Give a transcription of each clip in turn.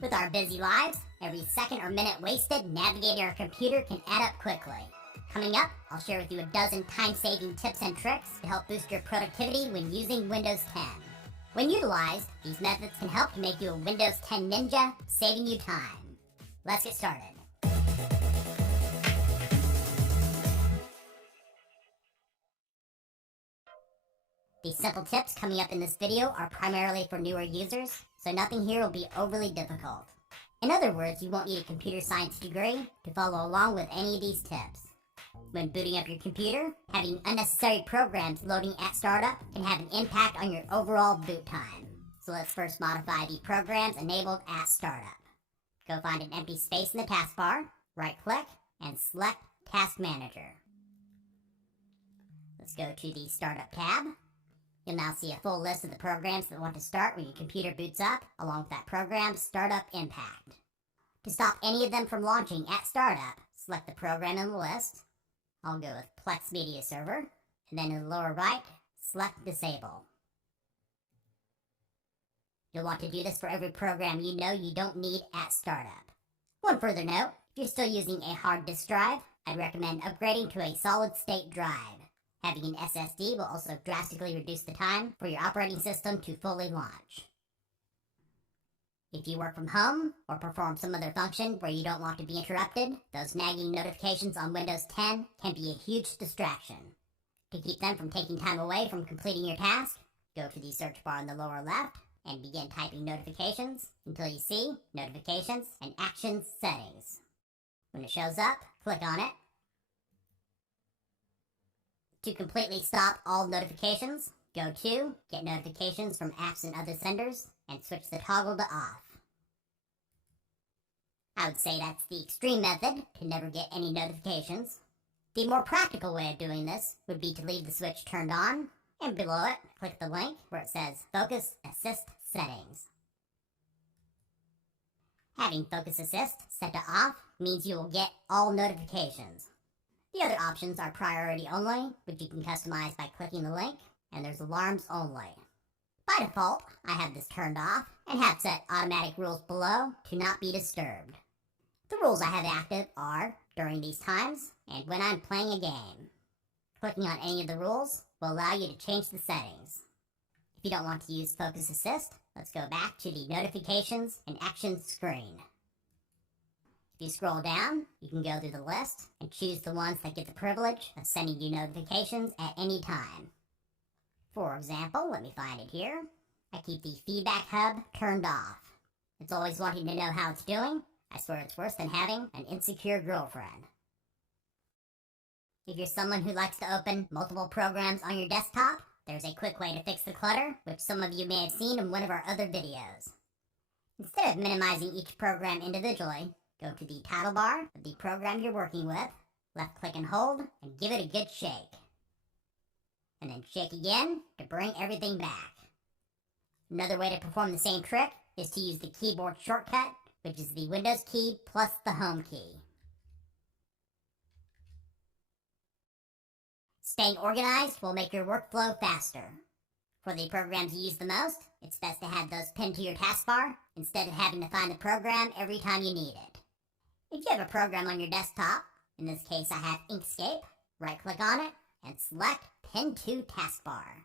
With our busy lives, every second or minute wasted navigating our computer can add up quickly. Coming up, I'll share with you a dozen time-saving tips and tricks to help boost your productivity when using Windows 10. When utilized, these methods can help to make you a Windows 10 ninja, saving you time. Let's get started. These simple tips coming up in this video are primarily for newer users, so nothing here will be overly difficult. In other words, you won't need a computer science degree to follow along with any of these tips. When booting up your computer, having unnecessary programs loading at startup can have an impact on your overall boot time. So let's first modify the programs enabled at startup. Go find an empty space in the taskbar, right-click, and select Task Manager. Let's go to the Startup tab. You'll now see a full list of the programs that want to start when your computer boots up, along with that program's startup impact. To stop any of them from launching at startup, select the program in the list. I'll go with Plex Media Server, and then in the lower right, select Disable. You'll want to do this for every program you know you don't need at startup. One further note, if you're still using a hard disk drive, I'd recommend upgrading to a solid-state drive. Having an SSD will also drastically reduce the time for your operating system to fully launch. If you work from home or perform some other function where you don't want to be interrupted, those nagging notifications on Windows 10 can be a huge distraction. To keep them from taking time away from completing your task, go to the search bar in the lower left and begin typing notifications until you see Notifications and Actions Settings. When it shows up, click on it. To completely stop all notifications, go to Get Notifications from Apps and Other Senders and switch the toggle to Off. I would say that's the extreme method to never get any notifications. The more practical way of doing this would be to leave the switch turned on, and below it, click the link where it says Focus Assist Settings. Having Focus Assist set to off means you will get all notifications. The other options are Priority Only, which you can customize by clicking the link, and there's Alarms Only. By default, I have this turned off and have set automatic rules below to not be disturbed. The rules I have active are during these times and when I'm playing a game. Clicking on any of the rules will allow you to change the settings. If you don't want to use Focus Assist, let's go back to the Notifications and Actions screen. If you scroll down, you can go through the list and choose the ones that get the privilege of sending you notifications at any time. For example, let me find it here. I keep the Feedback Hub turned off. It's always wanting to know how it's doing. I swear it's worse than having an insecure girlfriend. If you're someone who likes to open multiple programs on your desktop, there's a quick way to fix the clutter, which some of you may have seen in one of our other videos. Instead of minimizing each program individually, go to the title bar of the program you're working with, left click and hold, and give it a good shake. And then shake again to bring everything back. Another way to perform the same trick is to use the keyboard shortcut, which is the Windows key plus the Home key. Staying organized will make your workflow faster. For the programs you use the most, it's best to have those pinned to your taskbar instead of having to find the program every time you need it. If you have a program on your desktop, in this case I have Inkscape, right-click on it and select Pin to Taskbar.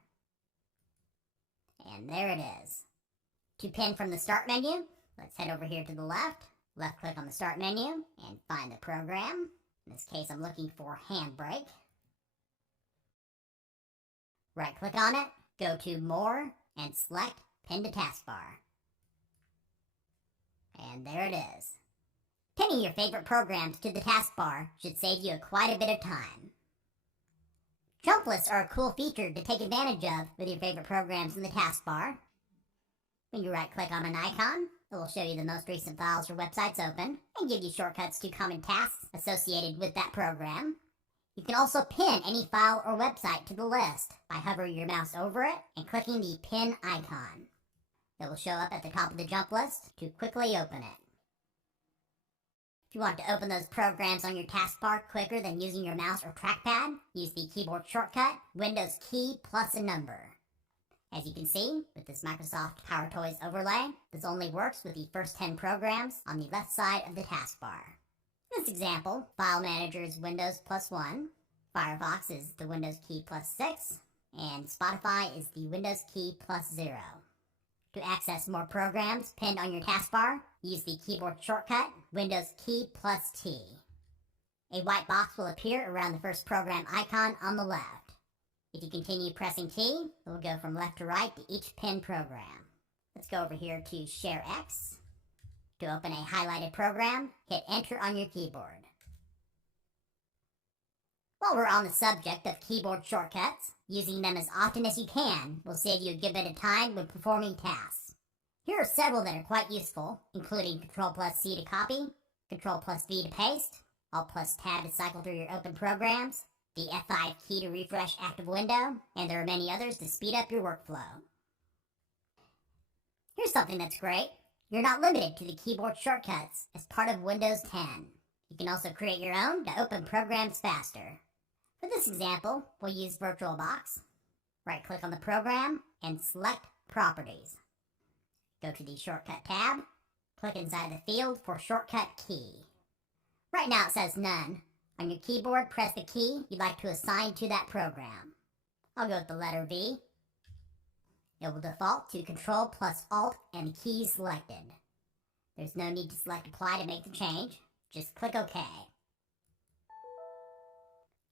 And there it is. To pin from the Start menu, let's head over here to the left, left-click on the Start menu and find the program. In this case I'm looking for Handbrake. Right-click on it, go to More, and select Pin to Taskbar. And there it is. Pinning your favorite programs to the taskbar should save you quite a bit of time. Jump lists are a cool feature to take advantage of with your favorite programs in the taskbar. When you right-click on an icon, it will show you the most recent files or websites open and give you shortcuts to common tasks associated with that program. You can also pin any file or website to the list by hovering your mouse over it and clicking the pin icon. It will show up at the top of the jump list to quickly open it. If you want to open those programs on your taskbar quicker than using your mouse or trackpad, use the keyboard shortcut, Windows key plus a number. As you can see, with this Microsoft PowerToys overlay, this only works with the first 10 programs on the left side of the taskbar. In this example, File Manager is Windows +1, Firefox is the Windows key +6, and Spotify is the Windows key +0. To access more programs pinned on your taskbar, use the keyboard shortcut Windows key +T. A white box will appear around the first program icon on the left. If you continue pressing T, it will go from left to right to each pinned program. Let's go over here to Share X. To open a highlighted program, hit Enter on your keyboard. While we're on the subject of keyboard shortcuts, using them as often as you can will save you a good bit of time when performing tasks. Here are several that are quite useful, including Ctrl+C to copy, Ctrl+V to paste, Alt+Tab to cycle through your open programs, the F5 key to refresh active window, and there are many others to speed up your workflow. Here's something that's great. You're not limited to the keyboard shortcuts as part of Windows 10. You can also create your own to open programs faster. For this example, we'll use VirtualBox. Right-click on the program and select Properties. Go to the Shortcut tab, click inside the field for Shortcut Key. Right now it says None. On your keyboard, press the key you'd like to assign to that program. I'll go with the letter V. It will default to Ctrl+Alt and the key selected. There's no need to select Apply to make the change. Just click OK.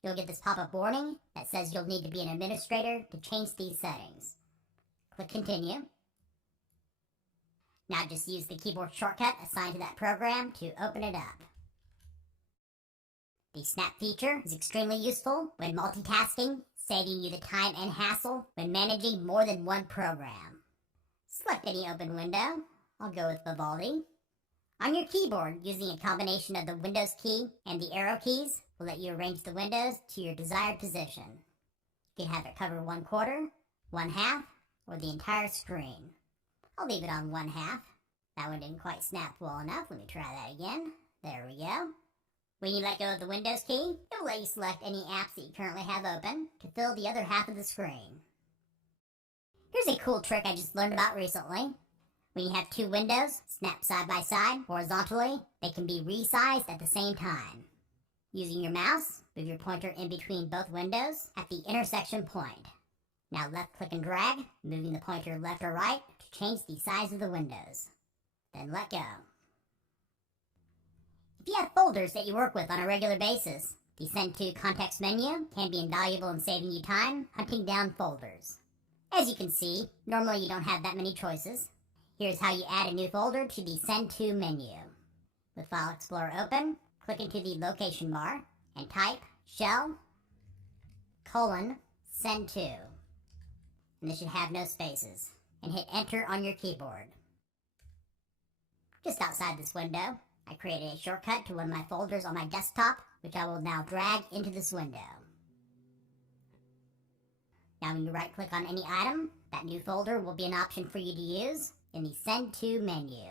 You'll get this pop-up warning that says you'll need to be an administrator to change these settings. Click Continue. Now just use the keyboard shortcut assigned to that program to open it up. The Snap feature is extremely useful when multitasking, saving you the time and hassle when managing more than one program. Select any open window. I'll go with Vivaldi. On your keyboard, using a combination of the Windows key and the arrow keys will let you arrange the windows to your desired position. You can have it cover 1/4, 1/2, or the entire screen. I'll leave it on 1/2. That one didn't quite snap well enough. Let me try that again. There we go. When you let go of the Windows key, it will let you select any apps that you currently have open to fill the other half of the screen. Here's a cool trick I just learned about recently. When you have two windows snapped side by side horizontally, they can be resized at the same time. Using your mouse, move your pointer in between both windows at the intersection point. Now left click and drag, moving the pointer left or right to change the size of the windows. Then let go. If you have folders that you work with on a regular basis, the Send To context menu can be invaluable in saving you time hunting down folders. As you can see, normally you don't have that many choices. Here's how you add a new folder to the Send To menu. With File Explorer open, click into the location bar and type shell : send to. And this should have no spaces. And hit enter on your keyboard. Just outside this window, I created a shortcut to one of my folders on my desktop, which I will now drag into this window. Now when you right click on any item, that new folder will be an option for you to use in the Send To menu.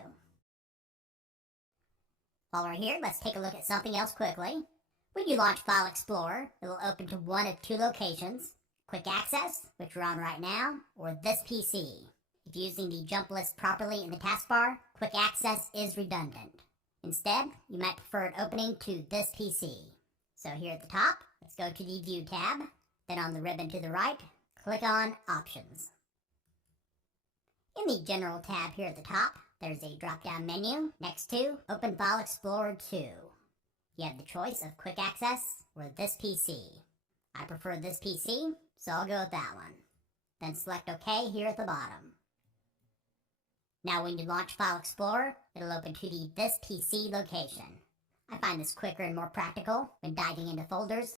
While we're here, let's take a look at something else quickly. When you launch File Explorer, it will open to one of two locations: Quick Access, which we're on right now, or this PC. If using the jump list properly in the taskbar, Quick Access is redundant. Instead, you might prefer it opening to this PC. So here at the top, let's go to the View tab, then on the ribbon to the right, click on Options. In the General tab here at the top, there's a drop-down menu next to Open File Explorer 2. You have the choice of Quick Access or this PC. I prefer this PC, so I'll go with that one. Then select OK here at the bottom. Now when you launch File Explorer, it'll open to the This PC location. I find this quicker and more practical when diving into folders